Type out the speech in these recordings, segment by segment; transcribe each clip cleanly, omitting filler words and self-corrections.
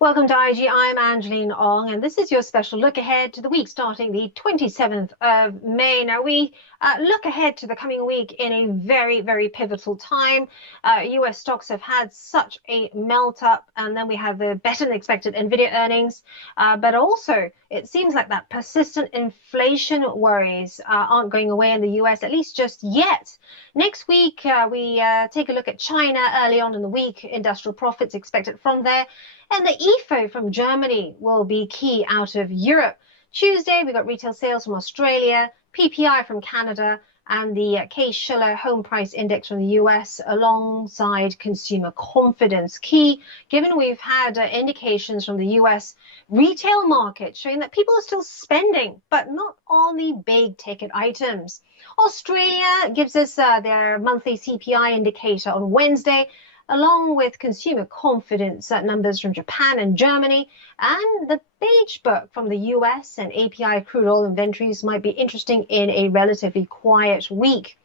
Welcome to IG. I'm Angeline Ong, and this is your special look ahead to the week starting the 27th of May. Now, we look ahead to the coming week in a very, very pivotal time. US stocks have had such a melt up, and then we have the better than expected Nvidia earnings. But also, it seems like that persistent inflation worries aren't going away in the US, at least just yet. Next week, we take a look at China early on in the week, industrial profits expected from there. And the EFO from Germany will be key out of Europe. Tuesday, we got retail sales from Australia, PPI from Canada, and the Case-Shiller Home Price Index from the US alongside consumer confidence. Key, given we've had indications from the US retail market showing that people are still spending, but not on the big ticket items. Australia gives us their monthly CPI indicator on Wednesday, along with consumer confidence numbers from Japan and Germany, and the beige book from the US and API crude oil inventories might be interesting in a relatively quiet week.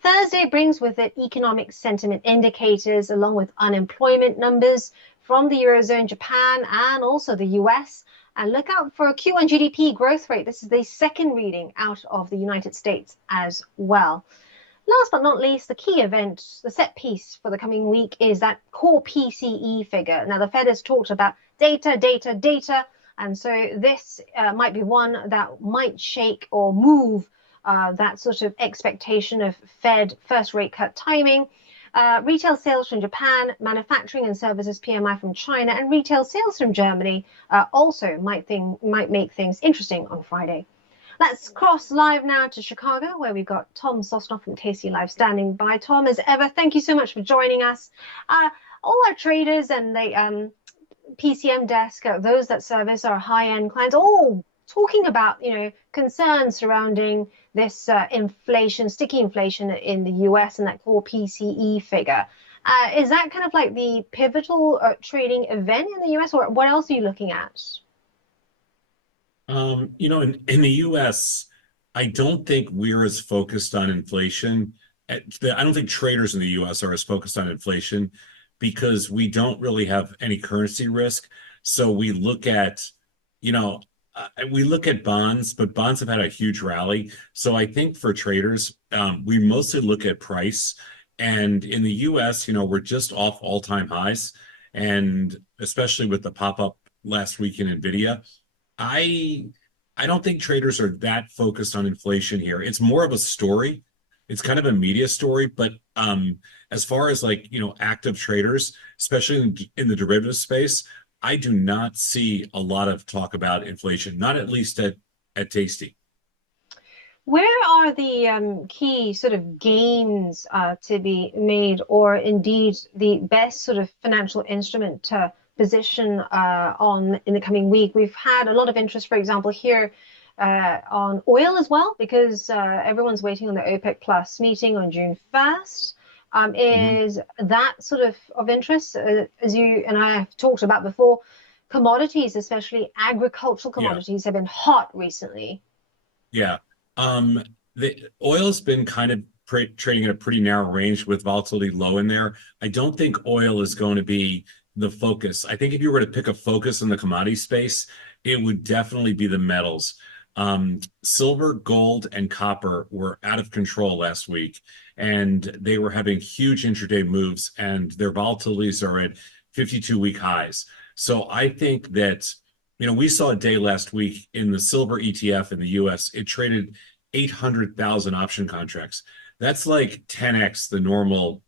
Thursday brings with it economic sentiment indicators along with unemployment numbers from the Eurozone, Japan, and also the US. And look out for a Q1 GDP growth rate. This is the second reading out of the United States as well. Last but not least, the key event, the set piece for the coming week is that core PCE figure. Now, the Fed has talked about data, and so this might be one that might shake or move that sort of expectation of Fed first rate cut timing. Retail sales from Japan, manufacturing and services PMI from China, and retail sales from Germany also might make things interesting on Friday. Let's cross live now to Chicago, where we've got Tom Sosnoff from KC Live standing by. Tom, as ever, thank you so much for joining us. All our traders and the PCM desk, those that service our high-end clients, all talking about, concerns surrounding this inflation, sticky inflation in the US and that core PCE figure. Is that kind of like the pivotal trading event in the US, or what else are you looking at? In the US, I don't think we're as focused on inflation. I don't think traders in the US are as focused on inflation because we don't really have any currency risk. So we look at, bonds, but bonds have had a huge rally. So I think for traders, we mostly look at price. And in the US, we're just off all-time highs. And especially with the pop-up last week in Nvidia, I don't think traders are that focused on inflation here. It's more of a story. It's kind of a media story, but as far as active traders, especially in the derivative space, I do not see a lot of talk about inflation, not at least at Tasty. Where are the key sort of gains to be made, or indeed the best sort of financial instrument to position on in the coming week? We've had a lot of interest, for example, here on oil as well, because everyone's waiting on the OPEC Plus meeting on June 1st. Is that sort of interest? As you and I have talked about before, commodities, especially agricultural commodities, have been hot recently. Yeah. The oil's been kind of trading at a pretty narrow range with volatility low in there. I don't think oil is going to be the focus. I think if you were to pick a focus in the commodity space, it would definitely be the metals. Silver, gold, and copper were out of control last week, and they were having huge intraday moves, and their volatilities are at 52-week highs. So I think that, we saw a day last week in the silver ETF in the US, it traded 800,000 option contracts. That's like 10x the normal,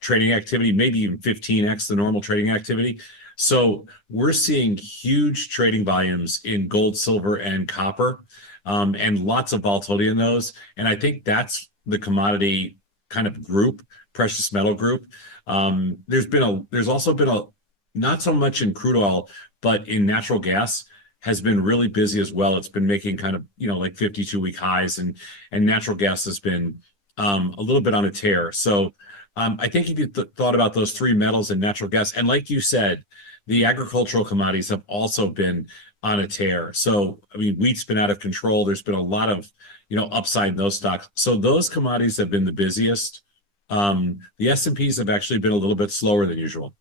trading activity, maybe even 15x the normal trading activity. So we're seeing huge trading volumes in gold, silver, and copper, and lots of volatility in those. And I think that's the commodity kind of group, precious metal group. There's also been not so much in crude oil, but in natural gas has been really busy as well. It's been making kind of, like 52-week highs, and natural gas has been a little bit on a tear. So I think if you thought about those three metals and natural gas, and like you said, the agricultural commodities have also been on a tear. So, wheat's been out of control. There's been a lot of, upside in those stocks. So those commodities have been the busiest. The S&Ps have actually been a little bit slower than usual.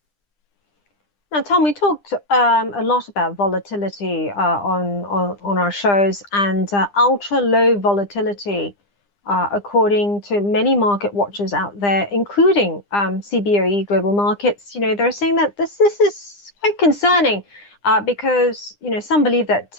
Now, Tom, we talked a lot about volatility on our shows, and ultra low volatility, according to many market watchers out there, including CBOE Global Markets. They're saying that this is quite concerning because some believe that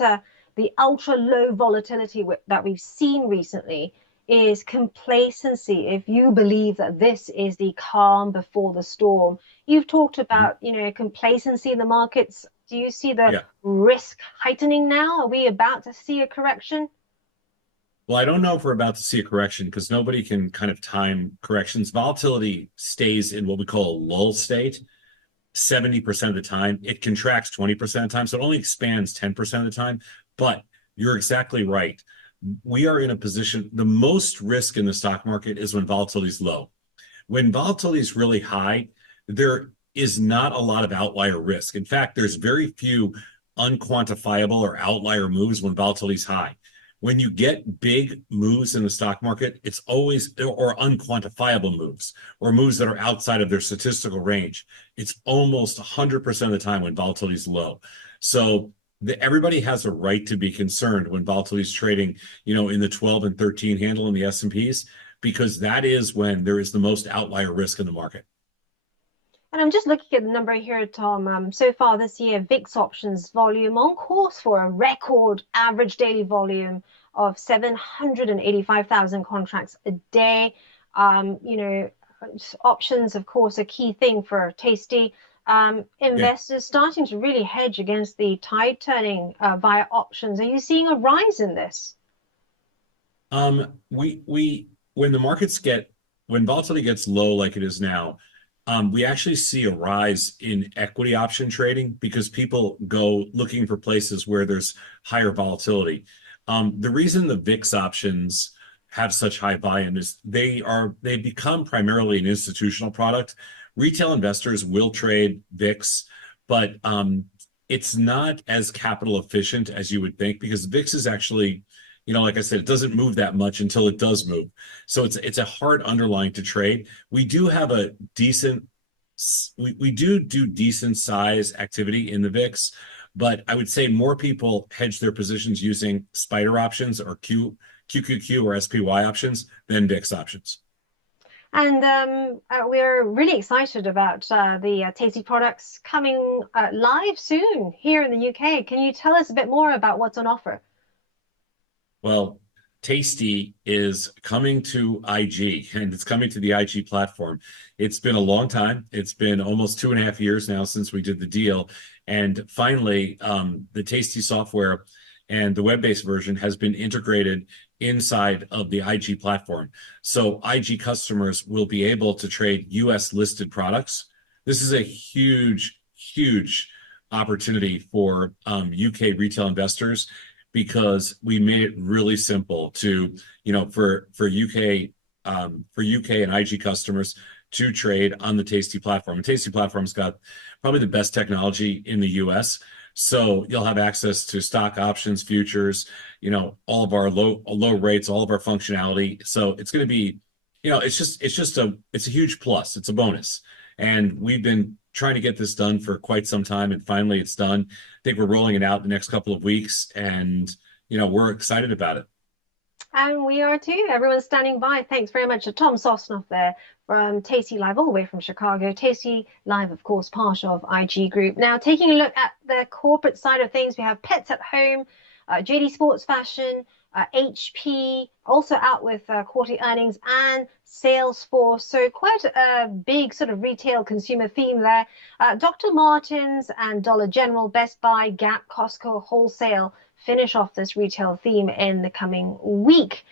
the ultra low volatility that we've seen recently is complacency. If you believe that this is the calm before the storm, you've talked Mhm. about, complacency in the markets. Do you see the Yeah. risk heightening now? Are we about to see a correction? Well, I don't know if we're about to see a correction because nobody can kind of time corrections. Volatility stays in what we call a lull state 70% of the time. It contracts 20% of the time. So it only expands 10% of the time. But you're exactly right. We are in a position, the most risk in the stock market is when volatility is low. When volatility is really high, there is not a lot of outlier risk. In fact, there's very few unquantifiable or outlier moves when volatility is high. When you get big moves in the stock market, it's always, or unquantifiable moves, or moves that are outside of their statistical range. It's almost 100% of the time when volatility is low. So everybody has a right to be concerned when volatility is trading, in the 12 and 13 handle in the S&Ps, because that is when there is the most outlier risk in the market. And I'm just looking at the number here, Tom. So far this year, VIX options volume on course for a record average daily volume of 785,000 contracts a day. Options, of course, a key thing for Tasty. Yeah. Investors starting to really hedge against the tide turning via options. Are you seeing a rise in this? We when the markets get when volatility gets low like it is now, we actually see a rise in equity option trading because people go looking for places where there's higher volatility. The reason the VIX options have such high volume is they become primarily an institutional product. Retail investors will trade VIX, but it's not as capital efficient as you would think because VIX is actually, like I said, it doesn't move that much until it does move. So it's a hard underlying to trade. We do have a decent, we do decent size activity in the VIX, but I would say more people hedge their positions using spider options or QQQ or SPY options than VIX options. And we're really excited about the Tasty products coming live soon here in the UK. Can you tell us a bit more about what's on offer? Well, Tasty is coming to IG and it's coming to the IG platform. It's been a long time. It's been almost 2.5 years now since we did the deal. And finally, the Tasty software and the web-based version has been integrated inside of the IG platform. So IG customers will be able to trade US listed products. This is a huge, huge opportunity for UK retail investors because we made it really simple to, for UK and IG customers to trade on the Tasty platform. The Tasty platform's got probably the best technology in the US. So you'll have access to stock options, futures, all of our low rates, all of our functionality. So it's going to be, it's a huge plus. It's a bonus. And we've been trying to get this done for quite some time, and finally it's done. I think we're rolling it out the next couple of weeks, and we're excited about it. And we are too. Everyone's standing by. Thanks very much to Tom Sosnoff there from Tasty Live, all the way from Chicago. Tasty Live, of course, part of IG Group. Now, taking a look at the corporate side of things, we have Pets at Home, JD Sports Fashion, HP, also out with quarterly earnings, and Salesforce. So quite a big sort of retail consumer theme there. Dr. Martens and Dollar General, Best Buy, Gap, Costco, Wholesale finish off this retail theme in the coming week.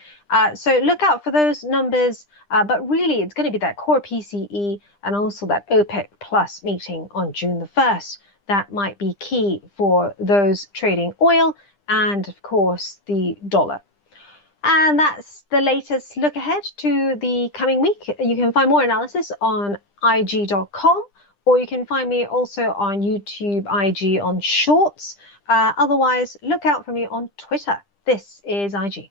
So look out for those numbers, but really it's going to be that core PCE and also that OPEC Plus meeting on June the 1st. That might be key for those trading oil and, of course, the dollar. And that's the latest look ahead to the coming week. You can find more analysis on IG.com, or you can find me also on YouTube, IG on Shorts. Otherwise, look out for me on Twitter. This is IG.